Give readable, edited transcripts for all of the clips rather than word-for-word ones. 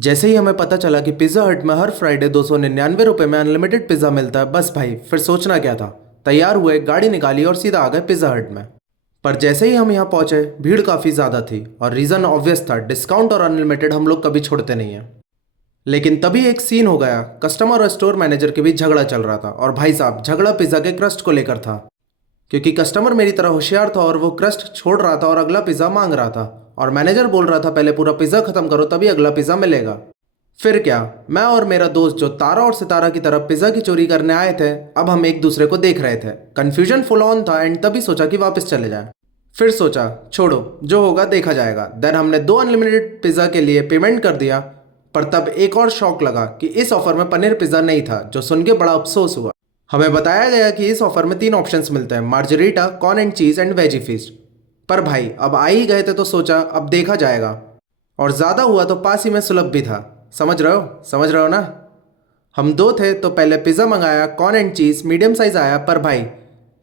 जैसे ही हमें पता चला कि पिज़्ज़ा हट में हर फ्राइडे 299 रुपये में अनलिमिटेड पिज़्ज़ा मिलता है, बस भाई फिर सोचना क्या था। तैयार हुए, गाड़ी निकाली और सीधा आ गए पिज़्ज़ा हट में। पर जैसे ही हम यहाँ पहुँचे, भीड़ काफ़ी ज़्यादा थी और रीज़न ऑब्वियस था, डिस्काउंट और अनलिमिटेड हम लोग कभी छोड़ते नहीं हैं। लेकिन तभी एक सीन हो गया। कस्टमर और स्टोर मैनेजर के बीच झगड़ा चल रहा था और भाई साहब, झगड़ा पिज़्ज़ा के क्रस्ट को लेकर था। क्योंकि कस्टमर मेरी तरह होशियार था और वो क्रस्ट छोड़ रहा था और अगला पिज़्ज़ा मांग रहा था, और मैनेजर बोल रहा था पहले पूरा पिज़्ज़ा खत्म करो तभी अगला पिज़्ज़ा मिलेगा। फिर क्या, मैं और मेरा दोस्त जो तारा और सितारा की तरफ पिज़्ज़ा की चोरी करने आए थे, अब हम एक दूसरे को देख रहे थे। कन्फ्यूजन फुल ऑन था एंड तभी सोचा कि वापस चले जाए। फिर सोचा छोड़ो, जो होगा देखा जाएगा। देन हमने 2 अनलिमिटेड पिज़्ज़ा के लिए पेमेंट कर दिया। पर तब एक और शौक लगा कि इस ऑफर में पनीर पिज़्ज़ा नहीं था, जो सुन के बड़ा अफसोस हुआ। हमें बताया गया कि इस ऑफर में 3 ऑप्शंस मिलते हैं, margherita, corn and cheese and veggie feast. पर भाई अब आ ही गए थे तो सोचा अब देखा जाएगा। और ज़्यादा हुआ तो पास ही में सुलभ भी था। समझ रहे हो ना। हम दो थे तो पहले पिज़्ज़ा मंगाया, corn and cheese medium size आया। पर भाई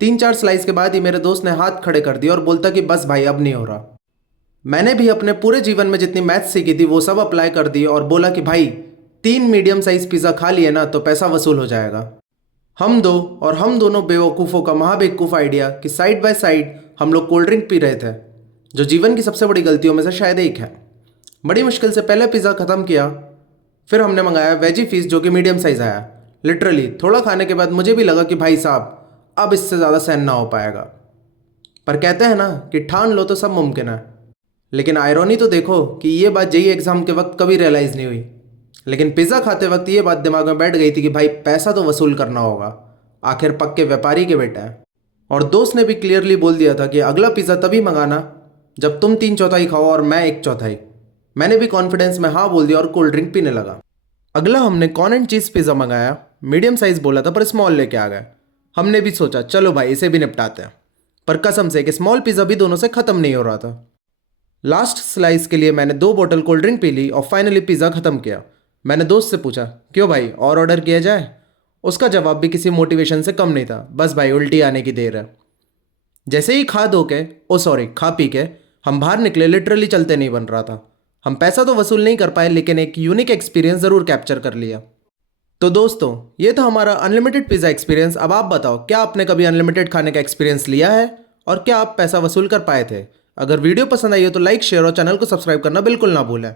3-4 स्लाइस के बाद ही मेरे दोस्त ने हाथ खड़े कर दिए और बोलता कि बस भाई अब नहीं हो रहा। मैंने भी अपने पूरे जीवन में जितनी मैथ्स सीखी थी वो सब अप्लाई कर दी और बोला कि भाई 3 मीडियम साइज़ पिज़्ज़ा खा लिए ना तो पैसा वसूल हो जाएगा। हम दोनों बेवकूफ़ों का महाबेवकूफ़ आइडिया कि साइड बाय साइड हम लोग कोल्ड ड्रिंक पी रहे थे, जो जीवन की सबसे बड़ी गलतियों में से शायद एक है। बड़ी मुश्किल से पहले पिज़्ज़ा ख़त्म किया। फिर हमने मंगाया वेजी फीस, जो कि मीडियम साइज़ आया। लिटरली थोड़ा खाने के बाद मुझे भी लगा कि भाई साहब अब इससे ज़्यादा सहन ना हो पाएगा। पर कहते हैं ना कि ठान लो तो सब मुमकिन है। लेकिन आयरनी तो देखो कि ये बात जेईई एग्ज़ाम के वक्त कभी रियलाइज़ नहीं हुई। लेकिन पिज़्ज़ा खाते वक्त ये बात दिमाग में बैठ गई थी कि भाई पैसा तो वसूल करना होगा, आखिर पक्के व्यापारी के बेटा है। और दोस्त ने भी क्लियरली बोल दिया था कि अगला पिज़्ज़ा तभी मंगाना जब तुम 3/4 खाओ और मैं 1/4। मैंने भी कॉन्फिडेंस में हाँ बोल दिया और कोल्ड ड्रिंक पीने लगा। अगला हमने कॉर्न एंड चीज़ पिज़्ज़ा मंगाया। मीडियम साइज़ बोला था पर स्मॉल लेके आ गए। हमने भी सोचा चलो भाई इसे भी निपटाते हैं। पर कसम से कि स्मॉल पिज़्ज़ा भी दोनों से ख़त्म नहीं हो रहा था। लास्ट स्लाइस के लिए मैंने 2 बोतल कोल्ड ड्रिंक पी ली और फाइनली पिज़्ज़ा ख़त्म किया। मैंने दोस्त से पूछा क्यों भाई और ऑर्डर किया जाए। उसका जवाब भी किसी मोटिवेशन से कम नहीं था, बस भाई उल्टी आने की देर है। जैसे ही खा पी के हम बाहर निकले, लिटरली चलते नहीं बन रहा था। हम पैसा तो वसूल नहीं कर पाए लेकिन एक यूनिक एक्सपीरियंस ज़रूर कैप्चर कर लिया। तो दोस्तों, ये था हमारा अनलिमिटेड पिज़्ज़ा एक्सपीरियंस। अब आप बताओ, क्या आपने कभी अनलिमिटेड खाने का एक्सपीरियंस लिया है और क्या आप पैसा वसूल कर पाए थे। अगर वीडियो पसंद आई हो तो लाइक, शेयर और चैनल को सब्सक्राइब करना बिल्कुल ना भूलें।